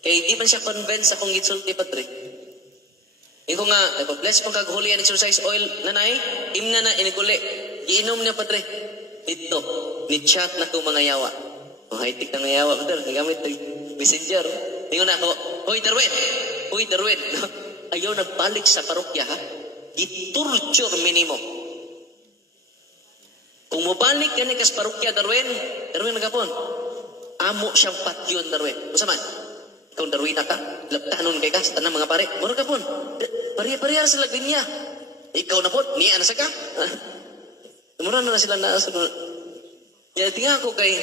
Kay di man siya convince akong gitsulti patre. Iko nga, nagpa-bless pang kag-holy and exercise oil, nanay, imna na inikuli. Giinom niya patre. Dito, ni-chat na ko mga yawa. High-tech na mga yawa, patre. Nagamit messenger. Tingnan na ako, Hoy Darwin. Ayaw nagbalik sa parokya, ha? Giturture minimo. Kung mabalik ka ni kas parokya, Darwin nagapon. Amo siyang patyon, Darwin. Masaman? Ikaw, Darwin na ka. Laptanon kay ka sa tanang mga pare. Mura ka pon. Pariya-pariya sa lagin niya. Ikaw na po, niya na sa ka. Mura na sila na. Kaya tingnan ko kay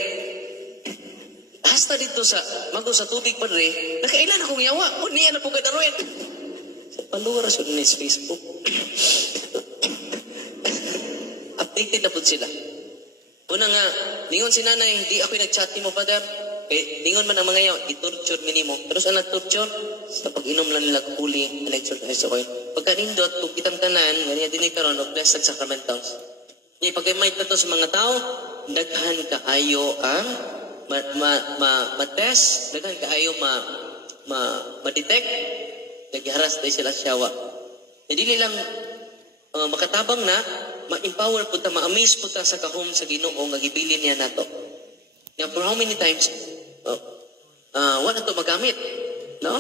hasta dito sa mago sa tubig, padre, nakailan akong yawa. O niya na po kay Darwin. Sa paluwa sa Facebook. Updated na po sila. Una nga, ningon si nanay, di ako'y nag-chat mo, Father. Ningon man ang mga yaw, i-torture minimo. Pero saan na-torture? Sa pag-inom lang nila kuli, exercise oil. Pagka-nindot, kung kitang tanan, ganyan din karon of blessed sacramentals. Ngayon, pag-imight na to sa mga tao, daghan kaayo ang ma-test, daghan kaayo ma-detect, nag-haras tayo sila siyawa. Hindi nilang makatabang na, ma-empower po ta, ma-amaze po ta sa kahom sa Ginoo nga gibilin niya nato. Now, for how many times, wala to magamit, no?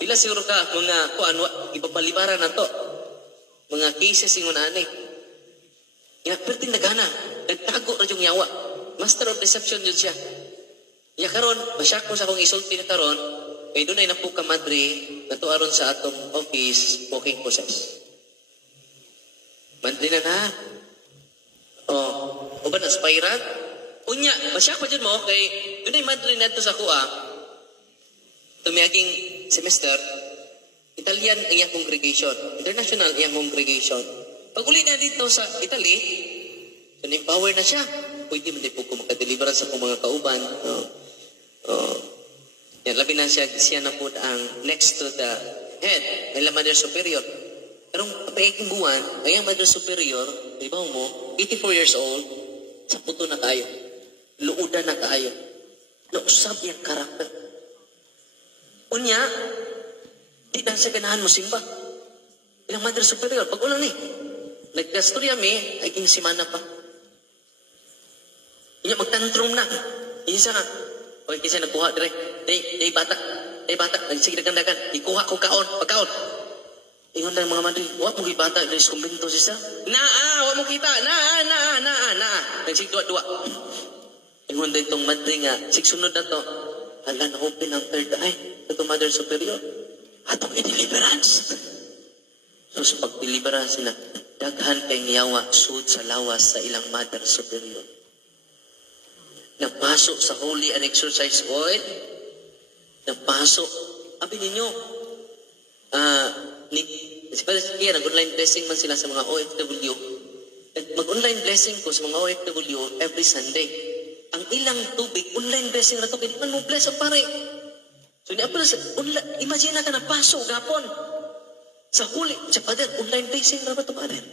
Pila siguro ka, mga ipapalibaran na to, mga cases yung ani. Yan, pero tinagana, nagtago na yung yawa. Master of deception yun siya. Ya karon, masyak ko sa akong isulti na karon, kaya doon ay napuka madre, natuaron sa atong office, walking possess. Madre na. O ba na-aspirant? Unya, masyak pa dyan mo, kay doon ay madre na ito sa kuha, tumiyaging semester, Italian ang iyang congregation, international ang iyang congregation. Pag uli na dito sa Italy, so na-empower na siya. Pwede mo din po makadeliveran sa kong mga kauban. Yan, labi na siya na po ang next to the head, nila Mother Superior. Pero kapag buwan, ang Mother Superior, di ba mo, 84 years old, sa puto na tayo. Luuda na tayo. Nausap yung karakter. Unya, di na siya ganahan mo simba. Ilang Mother Superior, pag ulang ni, nagkastorya ay kinisimana pa. Inya magtantrum na. Isa nga, o kasi nagkuha dire, day bata, sige dagan-dagan, ikuha ko pagkaon. Ingon lang mga madri, wak mo bata, dari kumbento siya. Wak mo kita, nagsigdua-dua. Ingon din itong madri nga, sigsunod na to, hala na open ang third eye, ito Mother Superior, atong i-deliverance. So sa pag-deliverance sila, daghan kay yawa, sud sa lawas sa ilang Mother Superior. Napasok sa holy and exercise oil, napasok, abi ninyo, nag-online blessing man sila sa mga OFW. Mag-online blessing ko sa mga OFW every Sunday. Ang ilang tubig, online blessing na to, kaya di man mo bless ang pare. So, imagine na ka na pasok, gapon. Sa huli, sa Pader, online blessing na ba ito, Pader?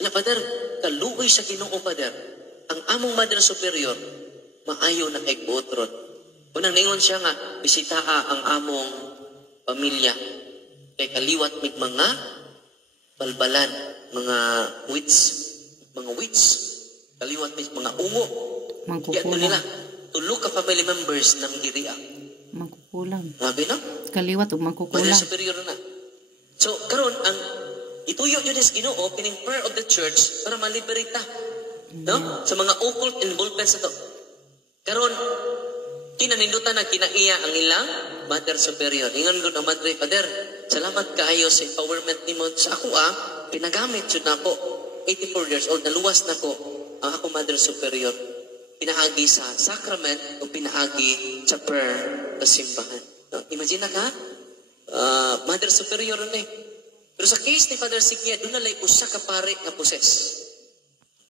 Na, Pader, kaluoy sa Ginoo, Pader. Ang among Mother Superior, maayo na kay Kuotrot. Unang ningon siya nga, bisitaa ang among pamilya. Kay kaliwat mig mga balbalan, mga wits, kaliwat mig mga ungo. Kaya nila, tulo ka family members ng diriya. Mangkukulang. Sabi na? Kaliwat o mangkukulang. Mother Superior na. So, karon ang ituyo yun is Ginoo, pining prayer of the church para maliberita. No? Sa mga occult involvements na to. Karon, kinanindutan na kinaiya ang ilang Mother Superior. Ingon ko na Madre, Father, salamat kaayo sa empowerment ni mo sa ako pinagamit yun na ako. 84 years old, naluwas na ko ang ako Mother Superior. Pinaagi sa sacrament o pinaagi sa prayer sa simbahan. No? Imagine na ka, Mother Superior na eh. Pero sa case ni Father Sikia, doon na lang usa ka pare nga poses.